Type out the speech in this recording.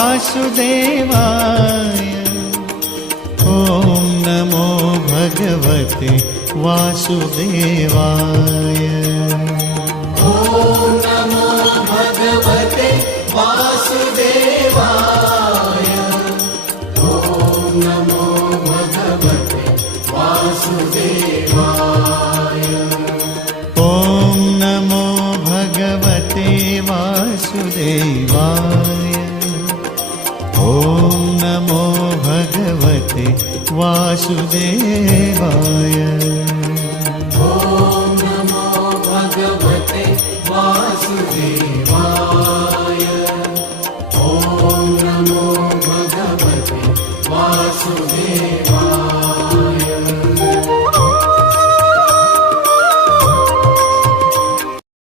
वासुदेवाय। ॐ नमो भगवते वासुदेवाय। ॐ नमो भगवते वासुदेवाय। ॐ नमो भगवते वासुदेवाय। ॐ नमो भगवते वासुदेवाय। ॐ नमो भगवते वासुदेवाय। ॐ नमो भगवते वासुदेवाय।